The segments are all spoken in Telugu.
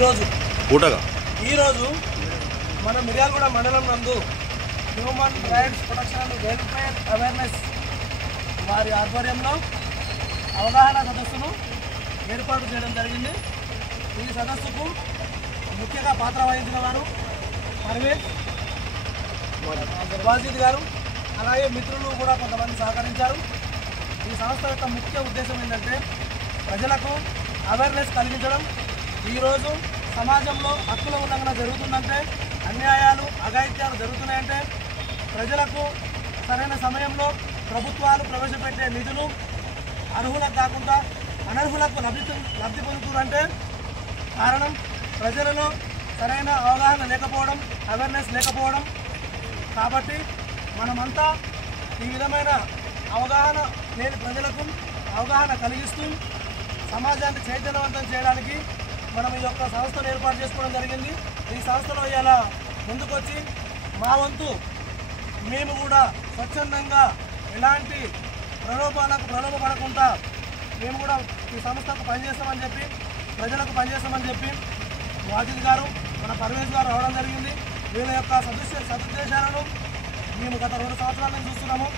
ఈరోజు మన మిర్యాలగూడ మండలం నందు human rights protection and welfare awareness వారి ఆధ్వర్యంలో అవగాహన సదస్సును ఏర్పాటు చేయడం జరిగింది. ఈ సదస్సుకు ముఖ్యంగా పాత్ర వహించిన వారు పర్వేజ్ వాజిద్ గారు, అలాగే మిత్రులు కూడా కొంతమంది సహకరించారు. ఈ సంస్థ యొక్క ముఖ్య ఉద్దేశం ఏంటంటే ప్రజలకు అవేర్నెస్ కలిగించడం. ఈరోజు సమాజంలో హక్కుల ఉల్లంఘన జరుగుతుందంటే, అన్యాయాలు అఘాయిత్యాలు జరుగుతున్నాయంటే ప్రజలకు సరైన సమయంలో ప్రభుత్వాలు ప్రవేశపెట్టే నిధులు అర్హులకు కాకుండా అనర్హులకు లబ్ధి పొందుతుందంటే కారణం ప్రజలలో సరైన అవగాహన లేకపోవడం, అవేర్నెస్ లేకపోవడం. కాబట్టి మనమంతా ఈ విధమైన అవగాహన లేని ప్రజలకు అవగాహన కలిగిస్తూ సమాజాన్ని చైతన్యవంతం చేయడానికి మనం ఈ యొక్క సంస్థను ఏర్పాటు చేసుకోవడం జరిగింది. ఈ సంస్థలో ఇలా ముందుకొచ్చి మా వంతు మేము కూడా స్వచ్ఛందంగా ఎలాంటి ప్రలోభపడకుండా మేము కూడా ఈ సంస్థకు పనిచేస్తామని చెప్పి, ప్రజలకు పనిచేస్తామని చెప్పి వాజిద్ గారు, మన పర్వేజ్ గారు రావడం జరిగింది. వీళ్ళ యొక్క సదుద్దేశాలను మేము గత 2 సంవత్సరాల నుంచి చూస్తున్నాము.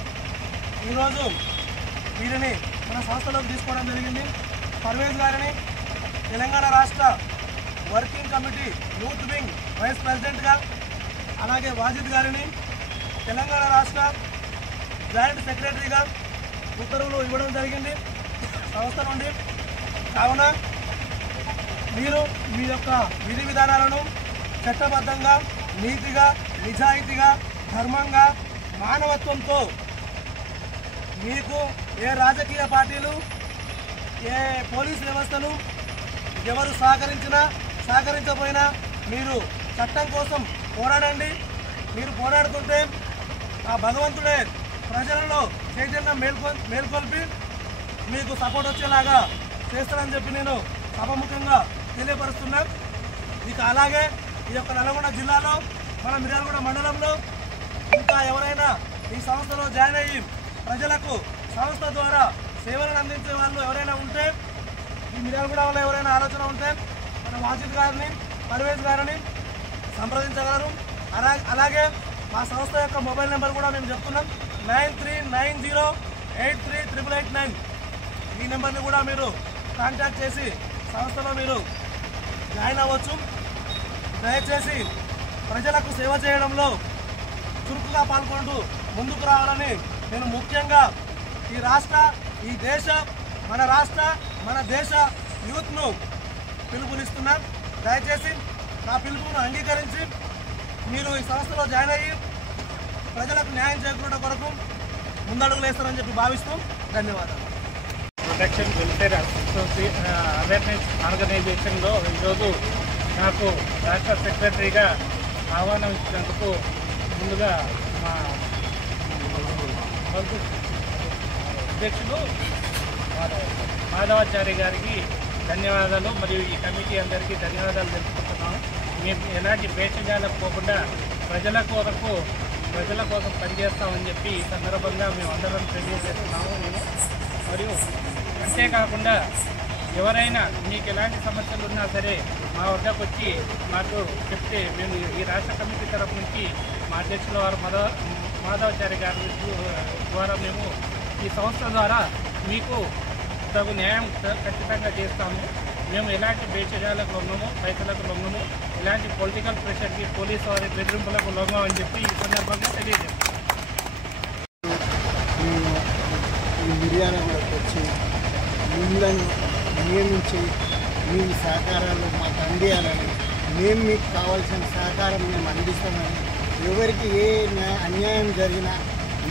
ఈరోజు వీరిని మన సంస్థలోకి తీసుకోవడం జరిగింది. పర్వేజ్ గారిని తెలంగాణ రాష్ట్ర working committee youth wing vice ప్రెసిడెంట్గా, అలాగే వాజిద్ గారిని తెలంగాణ రాష్ట్ర జాయింట్ సెక్రటరీగా ఉత్తర్వులు ఇవ్వడం జరిగింది సంస్థ నుండి. కావున మీరు మీ యొక్క విధి విధానాలను చట్టబద్ధంగా, నీతిగా, నిజాయితీగా, ధర్మంగా, మానవత్వంతో, మీకు ఏ రాజకీయ పార్టీలు, ఏ పోలీస్ వ్యవస్థలు ఎవరు సహకరించకపోయినా మీరు చట్టం కోసం పోరాడండి. మీరు పోరాడుతుంటే ఆ భగవంతుడే ప్రజలలో చైతన్యం మేల్కొల్పి మీకు సపోర్ట్ వచ్చేలాగా చేస్తానని చెప్పి నేను సభముఖంగా తెలియపరుస్తున్నా. ఇక అలాగే ఈ యొక్క నల్గొండ జిల్లాలో మన మిర్యాలగూడ మండలంలో ఇంకా ఎవరైనా ఈ సంస్థలో జాయిన్ అయ్యి ప్రజలకు సంస్థ ద్వారా సేవలను అందించే వాళ్ళు ఎవరైనా ఉంటే, ఈ మిర్యాలగూడలో ఎవరైనా ఆలోచన ఉంటే మన వాజిద్ గారిని, పర్వేజ్ గారిని సంప్రదించగలరు. అలాగే మా సంస్థ యొక్క మొబైల్ నెంబర్ కూడా మేము చెప్తున్నాం, 9390838889. ఈ నెంబర్ని కూడా మీరు కాంటాక్ట్ చేసి సంస్థలో మీరు జాయిన్ అవ్వచ్చు. దయచేసి ప్రజలకు సేవ చేయడంలో చురుకుగా పాల్గొంటూ ముందుకు రావాలని నేను ముఖ్యంగా ఈ దేశ, మన దేశ యూత్ను పిలుపునిస్తున్నా. దయచేసి నా పిలుపును అంగీకరించి మీరు ఈ సంస్థలో జాయిన్ అయ్యి ప్రజలకు న్యాయం చేకూరడం కొరకు ముందడుగులు వేస్తారని చెప్పి భావిస్తూ ధన్యవాదాలు. ప్రొటెక్షన్ వెల్ఫేర్ అవేర్నెస్ ఆర్గనైజేషన్లో ఈరోజు నాకు రాష్ట్ర సెక్రటరీగా ఆహ్వానం ఇచ్చినందుకు ముందుగా మా అధ్యక్షుడు మాధవాచారి గారికి ధన్యవాదాలు, మరియు ఈ కమిటీ అందరికీ ధన్యవాదాలు తెలుపుకుంటున్నాము. మేము ఎలాంటి భేషజాలకు పోకుండా ప్రజల కోసం పనిచేస్తామని చెప్పి ఈ సందర్భంగా మేము అందరం తెలియజేస్తున్నాము. మరియు అంతేకాకుండా ఎవరైనా మీకు ఎలాంటి సమస్యలు ఉన్నా సరే మా వద్దకు వచ్చి మాకు చెప్తే మేము ఈ రాష్ట్ర కమిటీ తరఫు నుంచి మా అధ్యక్షుల వారు మాధవాచారి గారి ద్వారా మేము ఈ సంస్థ ద్వారా మీకు తగు న్యాయం ఖచ్చితంగా చేస్తాము. మేము ఎలాంటి భేషజాలకు లొంగము, పైసలకు లొంగము, ఎలాంటి పొలిటికల్ ప్రెషర్కి, పోలీసు వారి బెదిరింపులకు లొంగం అని చెప్పి ఈ సందర్భంగా తెలియజేస్తాం. ఈ మిర్యాలగూడకు వచ్చి మిమ్మల్ని నియమించి మీ సహకారాలు మాకు అందియాలని, మేము మీకు కావాల్సిన సహకారం మేము అందిస్తామని, ఎవరికి ఏ అన్యాయం జరిగినా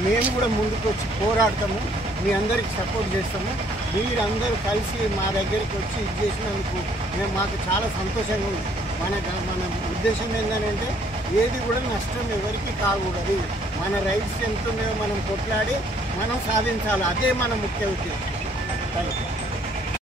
మేము కూడా ముందుకు వచ్చి పోరాడతాము, మీ అందరికి సపోర్ట్ చేస్తాము. మీరందరూ కలిసి మా దగ్గరికి వచ్చి ఇది చేసినందుకు మాకు చాలా సంతోషంగా ఉంది. మన ఉద్దేశం ఏంటంటే ఏది కూడా నష్టం ఎవరికి కాకూడదు. మన రైట్స్ ఎంత ఉన్నాయో మనం కొట్లాడి మనం సాధించాలి. అదే మన ముఖ్య ఉద్దేశం.